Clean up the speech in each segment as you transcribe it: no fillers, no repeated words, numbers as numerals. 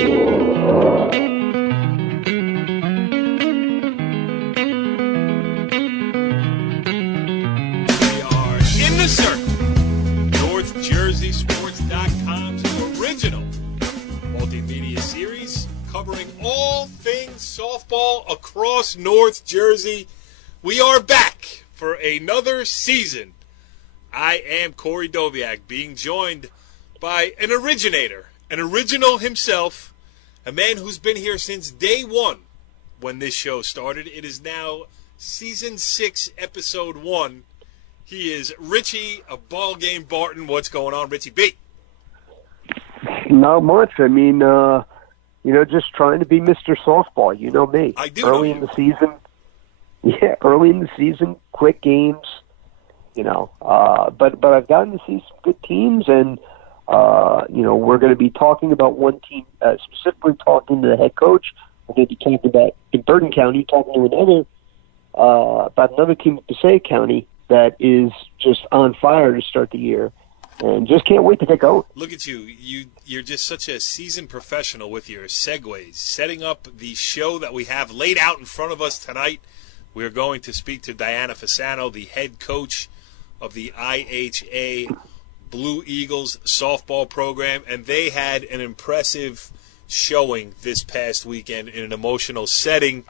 In the Circle, NorthJerseySports.com's original multimedia series covering all things softball across North Jersey. We are back for another season. I am Corey Doviak, being joined by an originator, an original himself, a man who's been here since day one when this show started. It is now Season 6, Episode 1. He is Richie, a ball game Barton. What's going on, Richie B? Not much. I mean, just trying to be Mr. Softball. You know me. I do. Early in the season. Yeah, early in the season, quick games. But I've gotten to see some good teams, and we're going to be talking about one team, specifically talking to the head coach. We're going to be talking about in Bergen County, talking to about another team in Passaic County that is just on fire to start the year, and just can't wait to get going. Look at you. You're just such a seasoned professional with your segues, setting up the show that we have laid out in front of us tonight. We're going to speak to Diana Fasano, the head coach of the IHA Blue Eagles softball program, and they had an impressive showing this past weekend in an emotional setting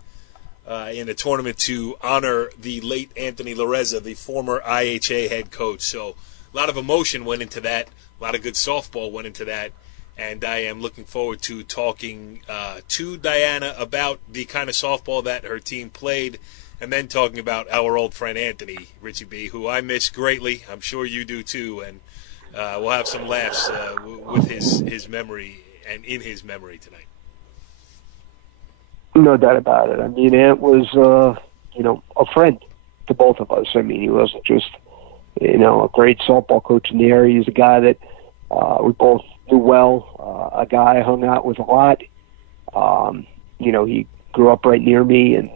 in a tournament to honor the late Anthony Lareza, the former IHA head coach. So a lot of emotion went into that. A lot of good softball went into that. And I am looking forward to talking to Diana about the kind of softball that her team played, and then talking about our old friend Anthony, Richie B., who I miss greatly. I'm sure you do too. And we'll have some laughs with his memory and in his memory tonight. No doubt about it. I mean, Ant was, a friend to both of us. I mean, he wasn't just, a great softball coach in the area. He's a guy that we both knew well, a guy I hung out with a lot. He grew up right near me, and,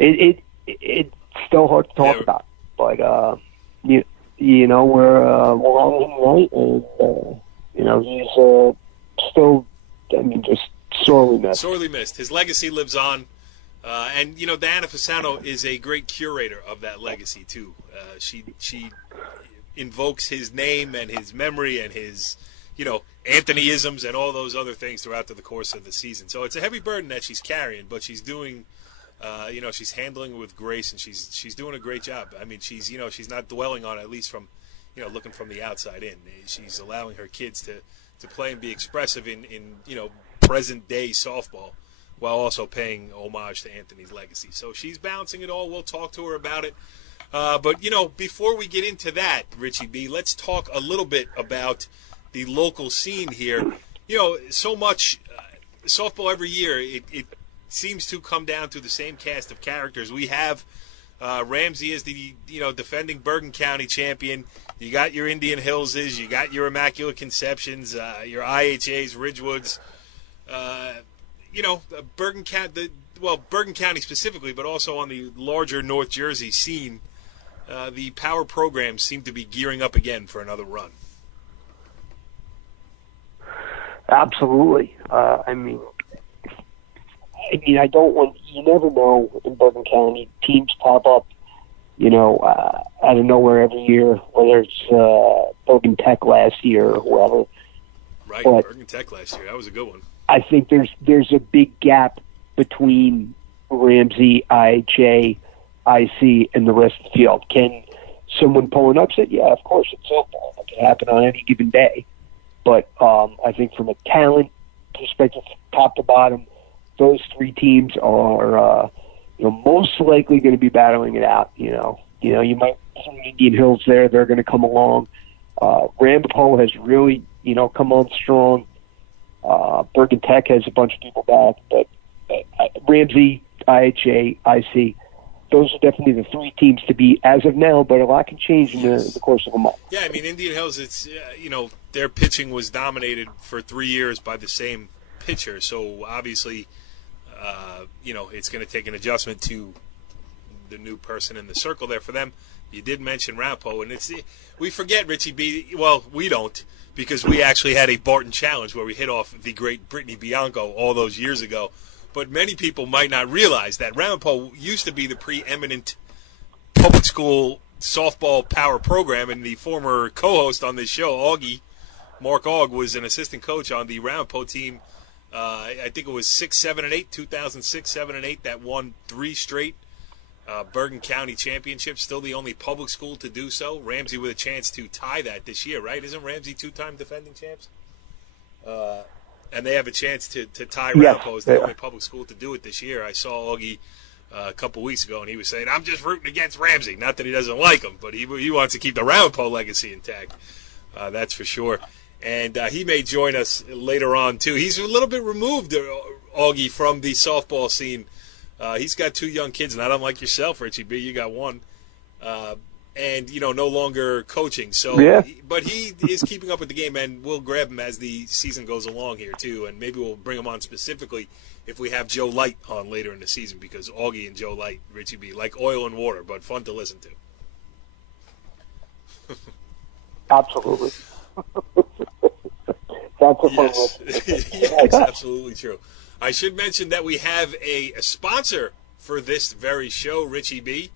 it's still hard to talk about. But, we're along the right, and, he's still, just sorely missed. Sorely missed. His legacy lives on. And Diana Fasano is a great curator of that legacy, too. She invokes his name and his memory and his, Anthonyisms and all those other things throughout the course of the season. So it's a heavy burden that she's carrying, but she's doing, she's handling it with grace, and she's doing a great job. I mean, she's not dwelling on it, at least from, looking from the outside in. She's allowing her kids to play and be expressive in present-day softball, while also paying homage to Anthony's legacy. So she's balancing it all. We'll talk to her about it. But before we get into that, Richie B., let's talk a little bit about the local scene here. So much softball every year, it seems to come down to the same cast of characters. We have Ramsey as the defending Bergen County champion. You got your Indian Hillses, you got your Immaculate Conceptions, your IHAs, Ridgewoods. Bergen County specifically, but also on the larger North Jersey scene, the power programs seem to be gearing up again for another run. Absolutely. You never know in Bergen County. Teams pop up, out of nowhere every year, whether it's Bergen Tech last year or whoever. Right, but Bergen Tech last year. That was a good one. I think there's a big gap between Ramsey, IHA, IC, and the rest of the field. Can someone pull an upset? Yeah, of course, it's softball. It can happen on any given day. But I think from a talent perspective, top to bottom, those three teams are most likely going to be battling it out. You might have Indian Hills there. They're going to come along. Ramapo has really, come on strong. Bergen Tech has a bunch of people back, but Ramsey, IHA, IC, those are definitely the three teams to beat as of now, but a lot can change in the course of a month. Yeah, I mean, Indian Hills, it's, their pitching was dominated for 3 years by the same pitcher, so obviously, it's going to take an adjustment to the new person in the circle there for them. You did mention Ramapo, and we forget, Richie B. Well, we don't, because we actually had a Barton Challenge where we hit off the great Brittany Bianco all those years ago. But many people might not realize that Ramapo used to be the preeminent public school softball power program, and the former co-host on this show, Mark Aug, was an assistant coach on the Ramapo team. I think it was 6, 7, and 8, 2006, 7, and 8, that won 3 straight Bergen County championships. Still the only public school to do so. Ramsey with a chance to tie that this year, right? Isn't Ramsey 2-time defending champs? And they have a chance to tie Ramapo as the only public school to do it this year. I saw Augie a couple weeks ago, and he was saying, I'm just rooting against Ramsey. Not that he doesn't like him, but he wants to keep the Ramapo legacy intact. That's for sure. And he may join us later on, too. He's a little bit removed, Augie, from the softball scene. He's got 2 young kids, not unlike yourself, Richie B. You got 1. And, no longer coaching. So, yeah. But he is keeping up with the game, and we'll grab him as the season goes along here, too. And maybe we'll bring him on specifically if we have Joe Light on later in the season, because Augie and Joe Light, Richie B., like oil and water, but fun to listen to. Absolutely. That's a fun listen. Yes, absolutely true. I should mention that we have a sponsor for this very show, Richie B.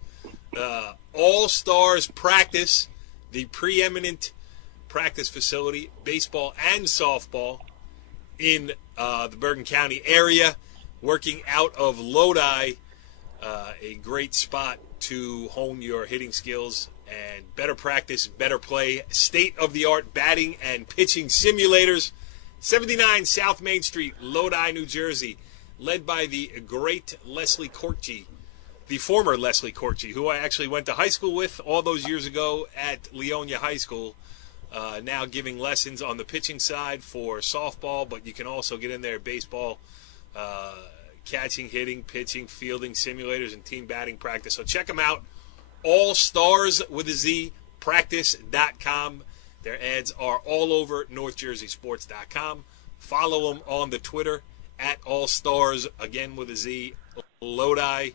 All Stars Practice, the preeminent practice facility, baseball and softball in the Bergen County area, working out of Lodi, a great spot to hone your hitting skills and better practice, better play, state-of-the-art batting and pitching simulators. 79 South Main Street, Lodi, New Jersey, led by the great Leslie Korkji, the former Leslie Korkji, who I actually went to high school with all those years ago at Leonia High School, now giving lessons on the pitching side for softball, but you can also get in there baseball, catching, hitting, pitching, fielding, simulators, and team batting practice. So check them out, All Stars with a Z, practice.com. Their ads are all over NorthJerseySports.com. Follow them on the Twitter at All Stars, again with a Z, Lodi.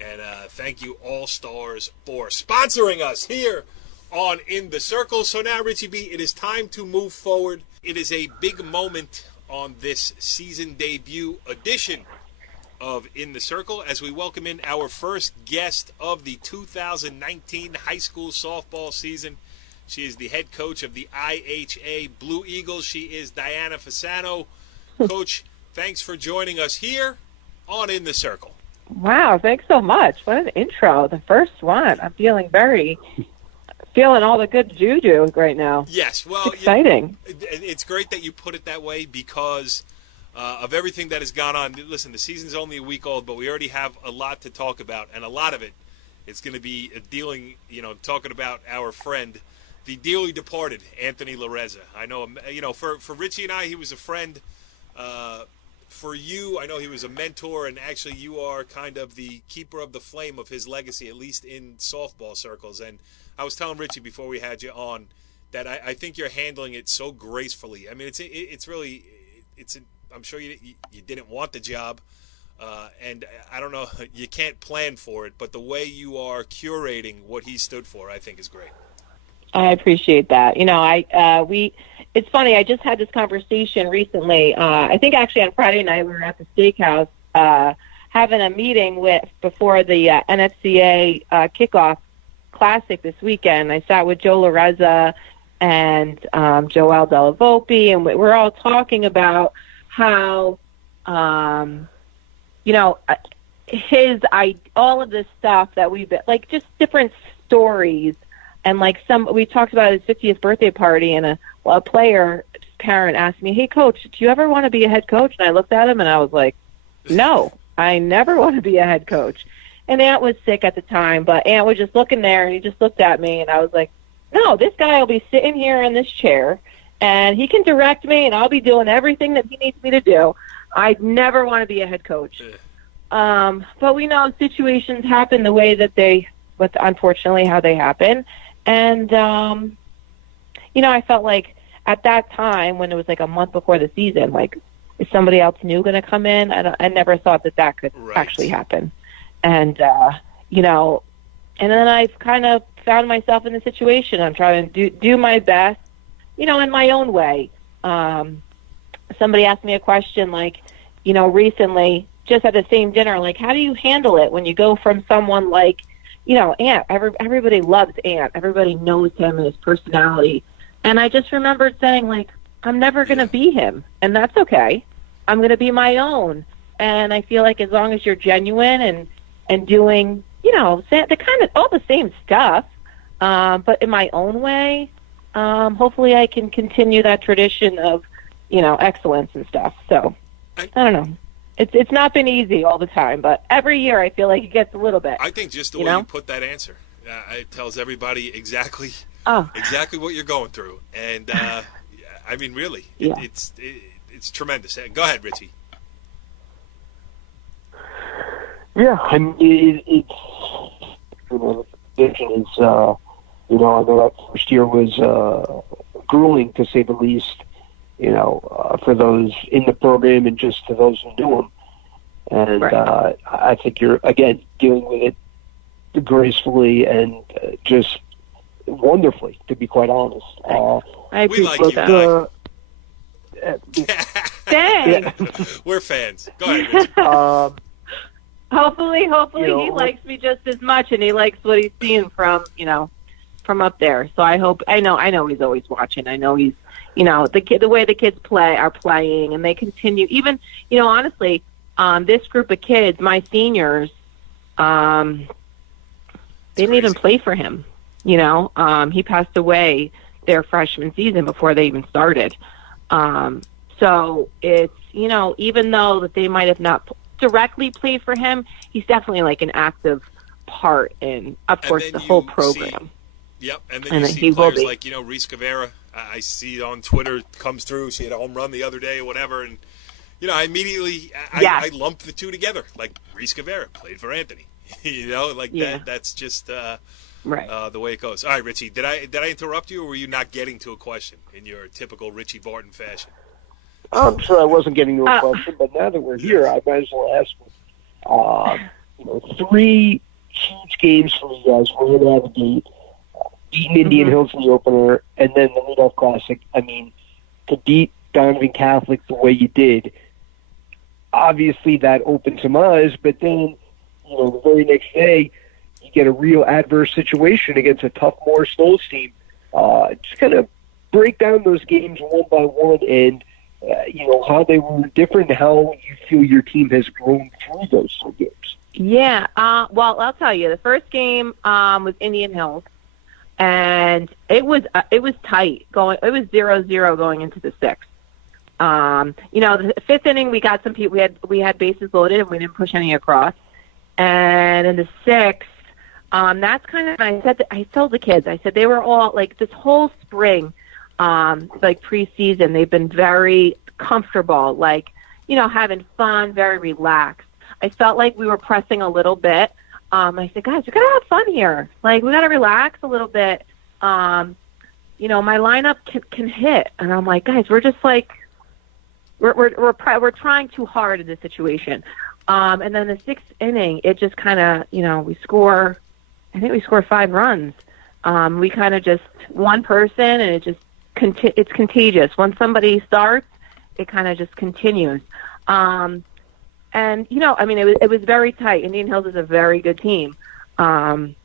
And thank you, All Stars, for sponsoring us here on In the Circle. So now, Richie B., it is time to move forward. It is a big moment on this season debut edition of In the Circle as we welcome in our first guest of the 2019 high school softball season. She is the head coach of the IHA Blue Eagles. She is Diana Fasano. Coach, thanks for joining us here on In the Circle. Wow, thanks so much. What an intro. The first one. I'm feeling all the good juju right now. Yes, well, it's exciting. It's great that you put it that way because of everything that has gone on. Listen, the season's only a week old, but we already have a lot to talk about, and a lot of it's going to be talking about our friend, the dearly departed Anthony Lareza. I know, for Richie and I, he was a friend. For you, I know he was a mentor, and actually you are kind of the keeper of the flame of his legacy, at least in softball circles. And I was telling Richie before we had you on that I think you're handling it so gracefully. I mean, it's really I'm sure you didn't want the job, and I don't know, you can't plan for it, but the way you are curating what he stood for, I think is great. I appreciate that. It's funny. I just had this conversation recently. I think actually on Friday night we were at the steakhouse having a meeting before the NFCA kickoff classic this weekend. I sat with Joe Lareza and Joel Della Volpe, and we're all talking about how all of this stuff that we've been, like, just different stories. And we talked about his 50th birthday party, and a player parent asked me, "Hey, coach, do you ever want to be a head coach?" And I looked at him and I was like, "No, I never want to be a head coach." And Ant was sick at the time, but Ant was just looking there, and he just looked at me, and I was like, "No, this guy will be sitting here in this chair, and he can direct me, and I'll be doing everything that he needs me to do. I never want to be a head coach." But we know situations happen the way that unfortunately, how they happen. And, I felt like at that time when it was like a month before the season, like, is somebody else new going to come in? I never thought that could actually happen. And, then I've kind of found myself in the situation. I'm trying to do my best, in my own way. Somebody asked me a question like, recently, just at the same dinner, like, how do you handle it when you go from someone like, Ant? Everybody loves Ant. Everybody knows him and his personality. And I just remembered saying, like, I'm never going to be him, and that's okay. I'm going to be my own. And I feel like as long as you're genuine and doing, the kind of all the same stuff, but in my own way, hopefully I can continue that tradition of, excellence and stuff. So, I don't know. It's not been easy all the time, but every year I feel like it gets a little bit. I think just the way you put that answer, it tells everybody exactly what you're going through. And, I mean, really, it's tremendous. Go ahead, Richie. Yeah, I mean, it's I know that first year was grueling, to say the least, for those in the program and just to those who knew him. And I think you're, again, dealing with it gracefully and just wonderfully, to be quite honest. I appreciate that. Thanks. We're fans. Go ahead, Richie. Hopefully he likes me just as much, and he likes what he's seeing from from up there. So I know he's always watching. I know he's the way the kids are playing, and they continue. Even honestly, this group of kids, my seniors, they didn't even play for him. He passed away their freshman season before they even started. So it's even though that they might have not directly played for him, he's definitely like an active part in, of course, the whole program. And then you see players like, Reese Guevara. I see on Twitter comes through. She had a home run the other day or whatever. And, I immediately, I lump the two together. Like, Reese Guevara played for Anthony. That's just the way it goes. All right, Richie, did I interrupt you, or were you not getting to a question in your typical Richie Barton fashion? I'm sure I wasn't getting to a question, but now that we're here, I might as well ask 3 huge games for you guys right out of the gate. Beating Indian Hills in the opener, and then the Leadoff Classic. I mean, to beat Donovan Catholic the way you did, obviously that opened some eyes, but then, the very next day, you get a real adverse situation against a tough Morris Knolls team. Just kind of break down those games one by one and, how they were different, how you feel your team has grown through those 3 games. Yeah, well, I'll tell you, the first game was Indian Hills. And it was tight going. It was 0-0 going into the 6th. The 5th inning we got some people. We had bases loaded and we didn't push any across. And in the 6th, that's kind of. I told the kids. I said they were all like this whole spring, like preseason. They've been very comfortable, like having fun, very relaxed. I felt like we were pressing a little bit. I said, guys, we gotta have fun here. Like, we gotta relax a little bit. My lineup can hit, and I'm like, guys, we're just like, we're trying too hard in this situation. And then the 6th inning, it just kind of, we score. I think we score 5 runs. We kind of just one person, and it just it's contagious. Once somebody starts, it kind of just continues. And, it was very tight. Indian Hills is a very good team. And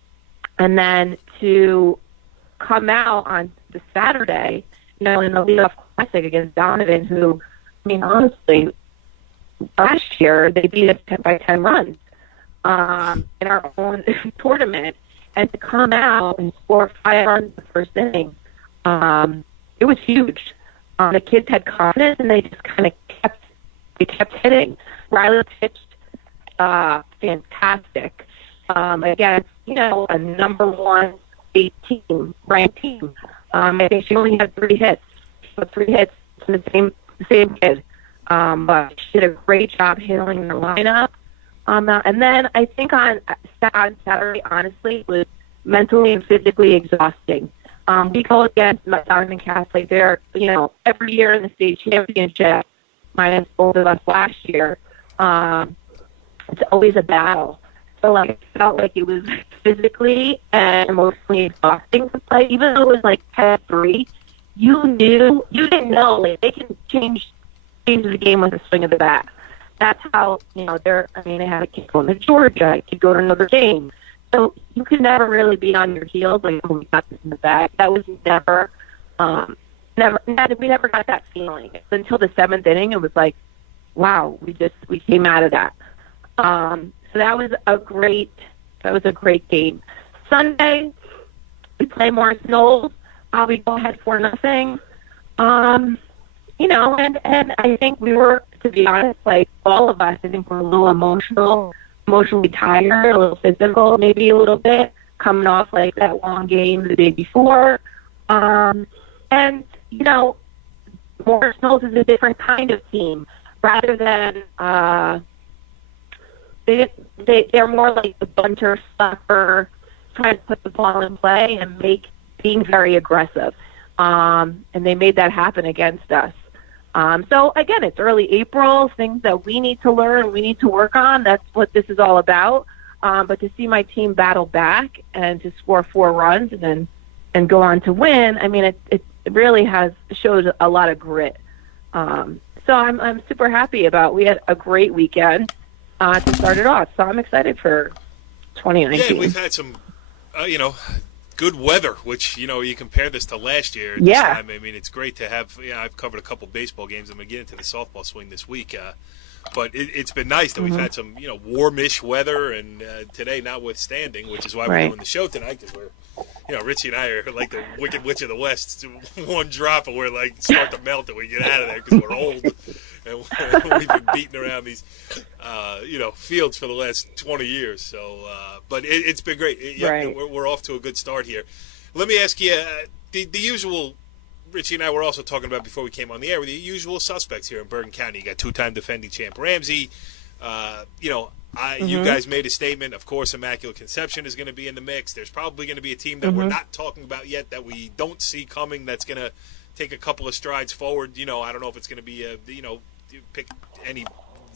then to come out on the Saturday, in the Leadoff Classic against Donovan, who, honestly, last year they beat us 10 by 10 runs in our own tournament. And to come out and score 5 runs in the first inning, it was huge. The kids had confidence, and they just kind of kept hitting. Riley pitched fantastic against, a number 1 ranked team. I think she only had 3 hits. So 3 hits from the same kid. But she did a great job handling the lineup. And then I think on Saturday, honestly, it was mentally and physically exhausting. We go against Donovan Catholic. They're, every year in the state championship, minus both of us last year, it's always a battle. So, it felt like it was physically and emotionally exhausting to play. Even though it was like 10-3, you didn't know, like, they can change the game with a swing of the bat. That's how, they had a kid going to Georgia, a kid go to Notre Dame. So you could never really be on your heels, like, oh, we got this in the bag. That was never, we never got that feeling. Until the 7th inning, it was like, wow, we came out of that. So that was a great game. Sunday, we play Morris Knowles. We go ahead 4-0. And I think we were, to be honest, like all of us, I think we're a little emotionally tired, a little physical, maybe a little bit, coming off like that long game the day before. And, Morris Knowles is a different kind of team. Rather than, they're more like the bunter, sucker, trying to put the ball in play and being very aggressive. And they made that happen against us. So, again, it's early April, things that we need to learn, we need to work on. That's what this is all about. But to see my team battle back and to score 4 runs and go on to win, I mean, it really showed a lot of grit. So I'm super happy we had a great weekend to start it off. So I'm excited for 2019. Yeah, we've had some, good weather, which, you compare this to last year. This time, I mean, it's great to have, I've covered a couple baseball games. I'm going to get into the softball swing this week. But it's been nice that we've had some, warmish weather, and today notwithstanding, which is why we're doing the show tonight, because we're, Richie and I are like the Wicked Witch of the West. One drop and we're like start to melt and we get out of there because we're old. And we've been beating around these, fields for the last 20 years. So, but it's been great. We're off to a good start here. Let me ask you, the usual, Richie and I were also talking about before we came on the air, with the usual suspects here in Bergen County. You got 2-time defending champ Ramsey. You guys made a statement. Of course, Immaculate Conception is going to be in the mix. There's probably going to be a team that we're not talking about yet that we don't see coming that's going to take a couple of strides forward. I don't know if it's going to be pick any.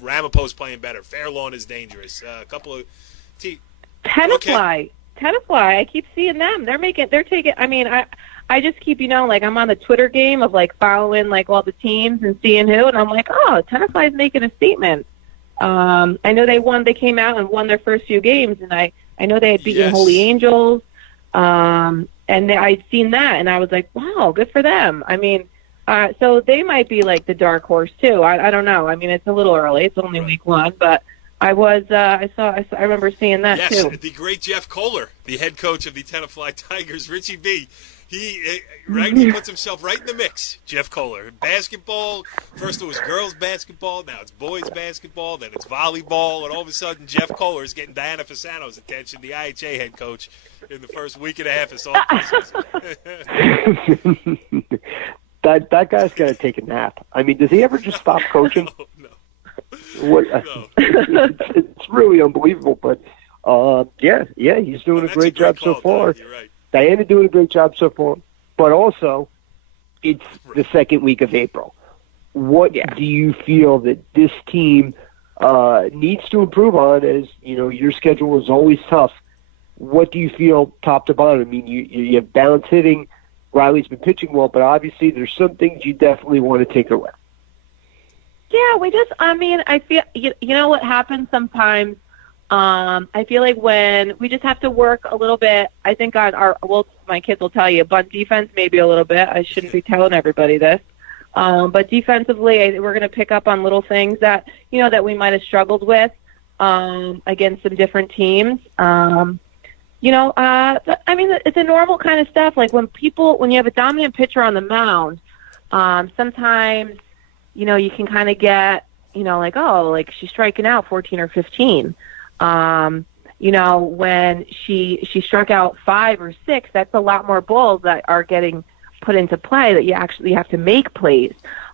Ramapo's playing better. Fairlawn is dangerous. A couple of Tenafly. I keep seeing them. They're taking. I mean, I just keep, I'm on the Twitter game of like following like all the teams and seeing who, and I'm like, oh, Tenafly is making a statement. I know they came out and won their first few games, and I know they had beaten Holy Angels, and I'd seen that, and I was like, wow, good for them. I mean, so they might be like the dark horse too. I don't know. I mean, it's a little early. It's only week 1, but I remember seeing that too. Yes, the great Jeff Kohler, the head coach of the Tenafly Tigers, Richie B. He puts himself right in the mix, Jeff Kohler. Basketball, first it was girls basketball, now it's boys basketball, then it's volleyball, and all of a sudden Jeff Kohler is getting Diana Fasano's attention, the IHA head coach, in the first week and a half of softball season. That guy's got to take a nap. I mean, does he ever just stop coaching? No. It's really unbelievable, but he's doing a great job so far. You're right. Diana doing a great job so far, but also it's the second week of April. What do you feel that this team needs to improve on? As your schedule is always tough. What do you feel top to bottom? I mean, you have balance hitting. Riley's been pitching well, but obviously there's some things you definitely want to take away. Yeah, I feel, what happens sometimes, I feel like when we just have to work a little bit, I think on my kids will tell you, bunt defense maybe a little bit. I shouldn't be telling everybody this. But defensively, we're going to pick up on little things that, that we might have struggled with against some different teams. It's a normal kind of stuff. Like when you have a dominant pitcher on the mound, sometimes, you can kind of get, like she's striking out 14 or 15. When she struck out 5 or 6, that's a lot more balls that are getting put into play that you actually have to make plays.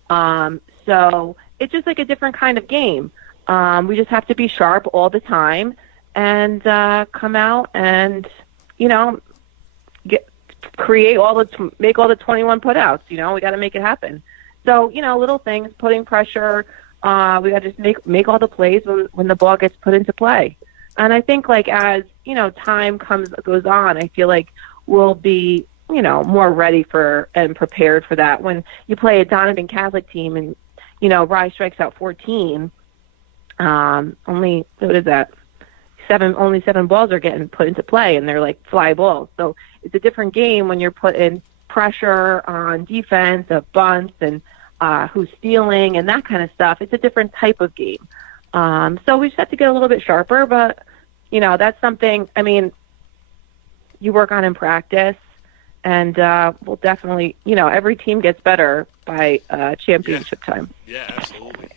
So it's just like a different kind of game. We just have to be sharp all the time and come out and, make all the 21 putouts. We got to make it happen. So, little things, putting pressure. We got to just make all the plays when the ball gets put into play. And I think, like, as, time goes on, I feel like we'll be, more ready for and prepared for that. When you play a Donovan Catholic team and, Rye strikes out 14, only, what is that? Only 7 balls are getting put into play, and they're like fly balls. So it's a different game when you're putting pressure on defense of bunts and who's stealing and that kind of stuff. It's a different type of game. So we just have to get a little bit sharper, but, that's something, you work on in practice, and we'll definitely, every team gets better by championship time. Yeah, absolutely.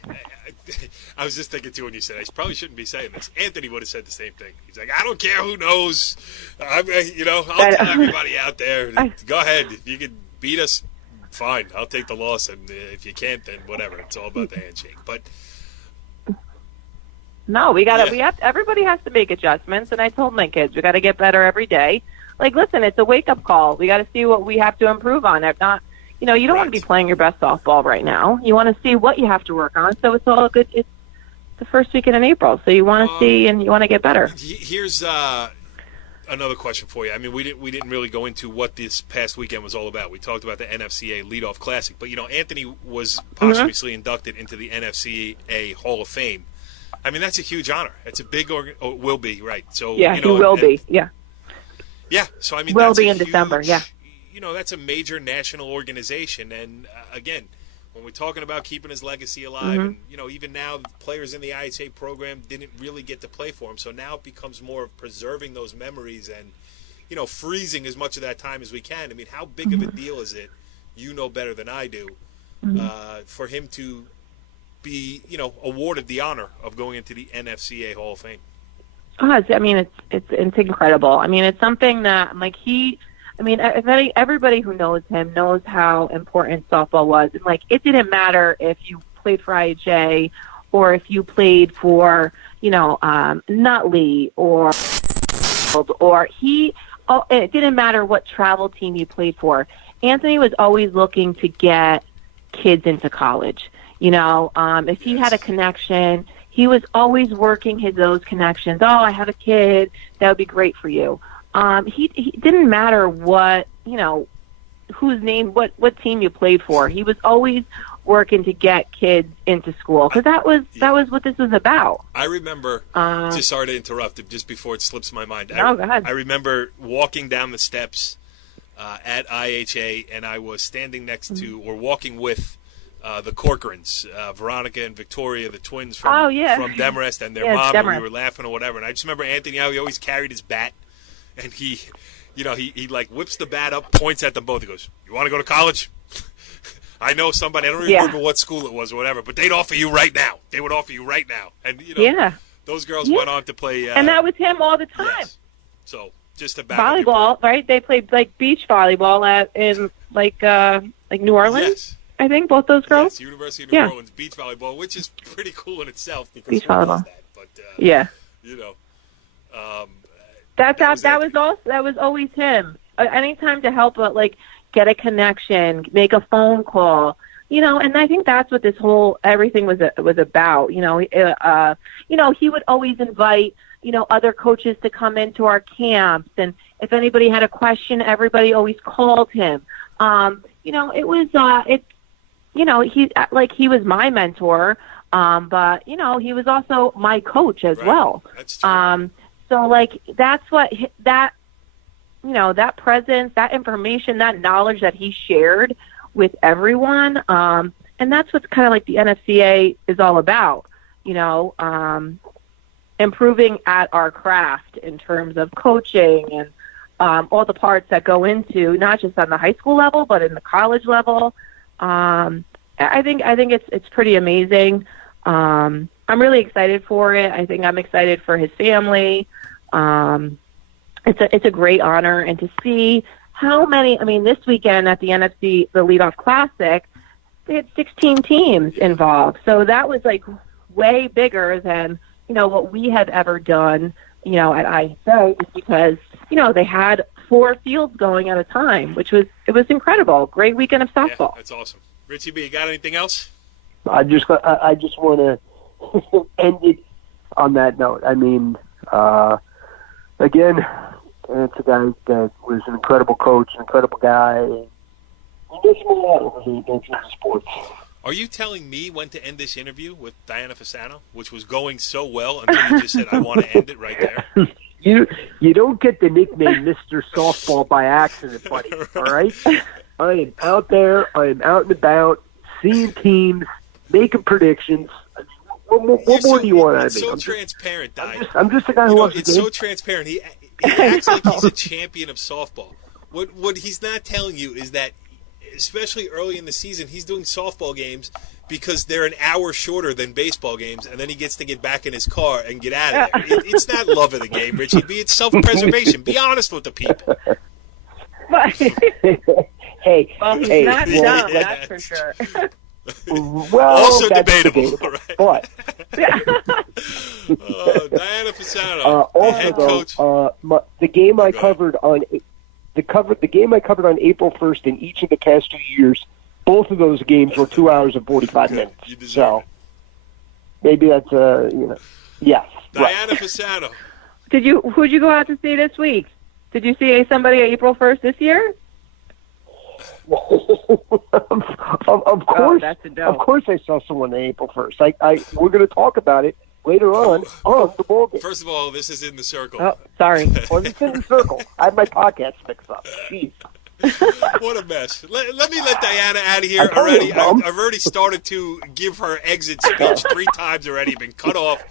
I was just thinking, too, when you said, I probably shouldn't be saying this. Anthony would have said the same thing. He's like, I don't care who knows. I'll tell everybody out there. Go ahead. If you can beat us, fine. I'll take the loss. And if you can't, then whatever. It's all about the handshake. But no, everybody has to make adjustments. And I told my kids, we got to get better every day. Like, listen, it's a wake-up call. We got to see what we have to improve on. If not, you don't want to be playing your best softball right now. You want to see what you have to work on. So it's all good. It's the first weekend in April, so you want to see and you want to get better. Here's another question for you. We didn't really go into what this past weekend was all about. We talked about the NFCA Leadoff Classic, but Anthony was posthumously inducted into the NFCA Hall of Fame. That's a huge honor. It's a big will be, right? So yeah, he will be. Yeah. Yeah. So will be in December. Yeah. That's a major national organization, and again, when we're talking about keeping his legacy alive, and even now, players in the IHA program didn't really get to play for him, so now it becomes more of preserving those memories and freezing as much of that time as we can. How big of a deal is it? You know better than I do, for him to be awarded the honor of going into the NFCA Hall of Fame. It's incredible. It's something that everybody who knows him knows how important softball was. And, it didn't matter if you played for IHA or if you played for, Nutley or it didn't matter what travel team you played for. Anthony was always looking to get kids into college. If he had a connection, he was always working those connections. Oh, I have a kid. That would be great for you. He didn't matter what, whose name, what team you played for. He was always working to get kids into school because that was what this was about. I remember, just sorry to interrupt, just before it slips my mind. No, go ahead. I remember walking down the steps at IHA, and I was standing next to, or walking with, the Corcorans, Veronica and Victoria, the twins from Demarest, and their mom, and we were laughing or whatever. And I just remember Anthony, how he always carried his bat. And he whips the bat up, points at them both. He goes, "You want to go to college? I know somebody. I don't remember what school it was or whatever, but they'd offer you right now. They would offer you right now." And those girls went on to play. And that was him all the time. Yes. So just to back volleyball, right? They played beach volleyball in New Orleans. Yes. I think both those girls. Yes, University of New Orleans beach volleyball, which is pretty cool in itself because beach volleyball. That. But That was always him. Anytime to help, get a connection, make a phone call, and I think that's what this whole everything was about. He would always invite other coaches to come into our camps, and if anybody had a question, everybody always called him. It was he was my mentor, but he was also my coach as well. That's true. So that's what that presence, that information, that knowledge that he shared with everyone, and that's what's kind of the NFCA is all about. Improving at our craft in terms of coaching and all the parts that go into not just on the high school level but in the college level. I think it's pretty amazing. I'm really excited for it. I think I'm excited for his family. It's a great honor, and to see how many. This weekend at the NFC, the Leadoff Classic, they had 16 teams involved. So that was way bigger than what we had ever done. At IHA, just because they had 4 fields going at a time, which was incredible. Great weekend of softball. Yeah, that's awesome. Richie B, you got anything else? I just want to end it on that note. Again, it's a guy that was an incredible coach, an incredible guy. We miss him a lot in sports. Are you telling me when to end this interview with Diana Fasano, which was going so well until you just said, I want to end it right there? You don't get the nickname Mr. Softball by accident, buddy, all right? I am out there. I am out and about, seeing teams, making predictions. What more do you want out of me? It's so transparent, Diane. I'm just a guy who wants to It's so transparent. He acts like he's a champion of softball. What he's not telling you is that, especially early in the season, he's doing softball games because they're an hour shorter than baseball games, and then he gets to get back in his car and get out of there. It's not love of the game, Richie B. It's self-preservation. Be honest with the people. Hey, he's not dumb, that's for sure. Well, also that's debatable. Right? But Diana Fasano, head coach. The game I covered on the game I covered on April 1st in each of the past 2 years, both of those games were 2 hours and 45 minutes. So maybe that's yes. Diana Fasano. Who'd you go out to see this week? Did you see somebody April 1st this year? Of course, of course, I saw someone on April 1st. We're going to talk about it later on the ball game. First of all, this is In the Circle. Oh, sorry. Well, this is In the Circle. I have my podcast mixed up. Jeez. What a mess. Let me let Diana out of here already. I've already started to give her exit speech 3 times already. Been cut off.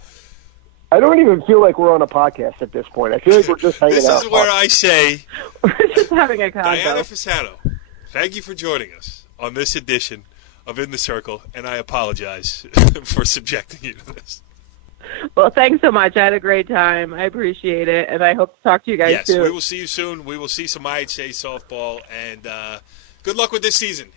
I don't even feel like we're on a podcast at this point. I feel like we're just hanging out. This is where I say, we're just having a convo. Diana Fasano, thank you for joining us on this edition of In the Circle, and I apologize for subjecting you to this. Well, thanks so much. I had a great time. I appreciate it, and I hope to talk to you guys soon. Yes, we will see you soon. We will see some IHA softball, and good luck with this season.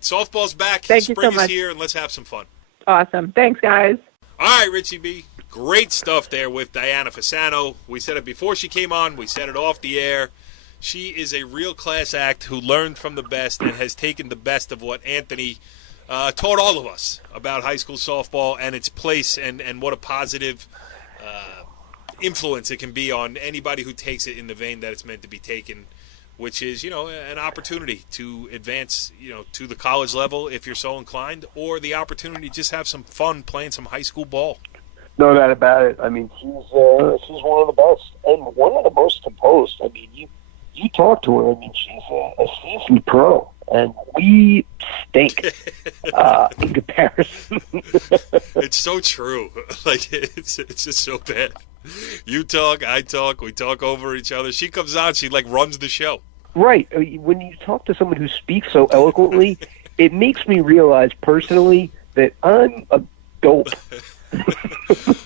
Softball's back. Thank you so Spring much. is here, and let's have some fun. Awesome. Thanks, guys. All right, Richie B. Great stuff there with Diana Fasano. We said it before she came on. We said it off the air. She is a real class act who learned from the best and has taken the best of what Anthony taught all of us about high school softball and its place and what a positive influence it can be on anybody who takes it in the vein that it's meant to be taken, which is, an opportunity to advance, to the college level if you're so inclined, or the opportunity to just have some fun playing some high school ball. No doubt about it. I mean, she's one of the best and one of the most composed. I mean, you talk to her. I mean, she's a seasoned pro, and we stink in comparison. It's so true. Like it's just so bad. You talk, I talk, we talk over each other. She comes on, she runs the show. Right. When you talk to someone who speaks so eloquently, it makes me realize personally that I'm a dope.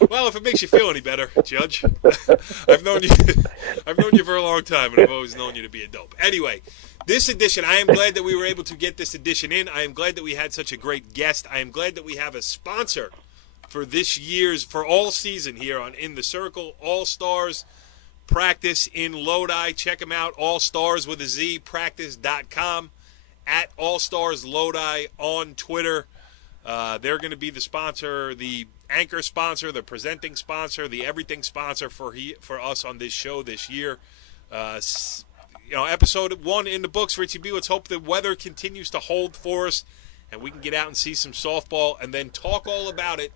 Well, if it makes you feel any better, Judge, I've known you for a long time, and I've always known you to be a dope. Anyway, this edition, I am glad that we were able to get this edition in. I am glad that we had such a great guest. I am glad that we have a sponsor for for all season here on In the Circle. All Stars Practice in Lodi. Check them out. All Stars with a Z, practice.com, at All Stars Lodi on Twitter. They're going to be the sponsor, the anchor sponsor, the presenting sponsor, the everything sponsor for us on this show this year. Episode 1 in the books, Richie B. Let's hope the weather continues to hold for us and we can get out and see some softball and then talk all about it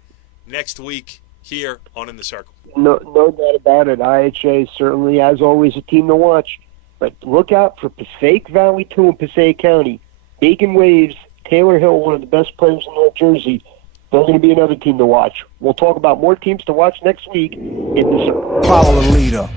next week here on In the Circle. No doubt about it. IHA is certainly, as always, a team to watch. But look out for Passaic Valley 2 in Passaic County. Making waves. Taylor Hill, one of the best players in North Jersey. They're going to be another team to watch. We'll talk about more teams to watch next week in the Circle. Follow the leader.